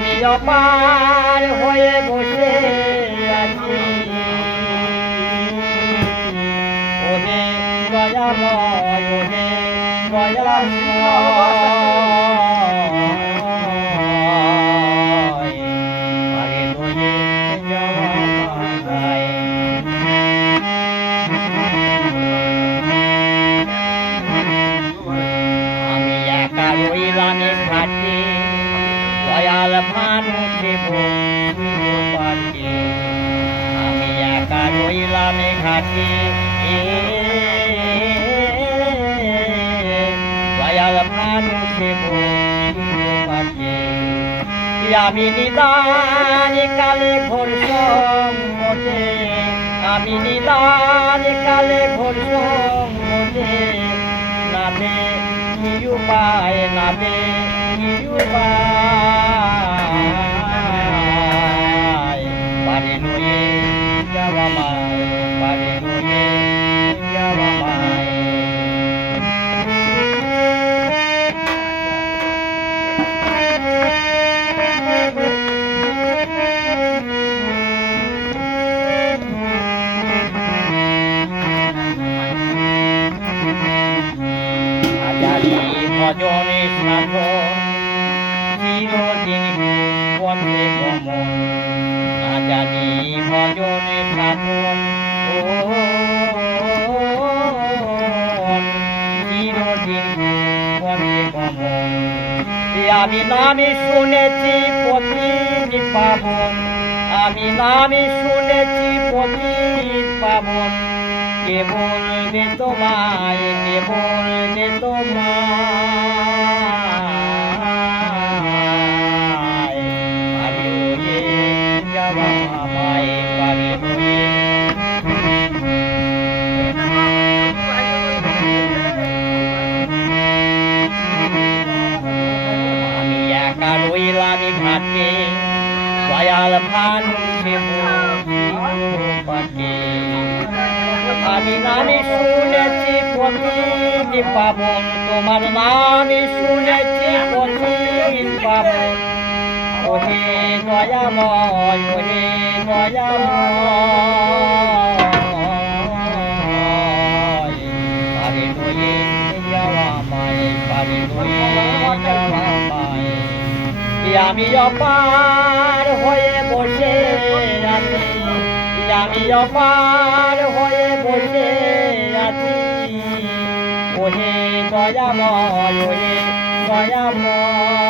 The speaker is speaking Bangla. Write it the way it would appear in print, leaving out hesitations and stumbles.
আমি অপার হয়ে বসে আছি ওহে দয়াময় ওহে দয়াময় আগে লয়ে যাওয়া যায় আমি একা রইলাম ঘাটে দয়াল ভানু দেব পাটে আমি একা রইলাম ঘাটে দয়াল ভানু দেব পাটে আমি নিদান কালে ঘোর সংকটে আমি নিদান কালে ঘোর সংকটে নামে কি উপায় নামে কি উপায় পারে লয়ে যাওয়া মায় পারে লয়ে যাওয়া মায় ভজনে সাধন চিরদিন পথে গমন না জানি ভজনে সাধন চিরদিন পথে গমন আমি নামে শুনেছি পতি পাবন আমি নামে শুনেছি পতি পাবন কে বলবে তোমায় কে বলবে তোমায় পারে লয়ে যাওয়া আমায় পারে লয়ে আমি একা রইলাম ঘাটে দয়াল ভানু দেব পাটে আমি নামে শুনেছি পতি পাবন তোমার নামে শুনেছি পতি পাবন ওহে দয়াময় ওহে দয়াময় পারে লয়ে যাওয়া মায় পারে লয়ে যাওয়া মায় আমি অপার হয়ে বসে আছি আমি অপার হয়ে বসে আছি ওহে দয়াময় ওহে দয়াময়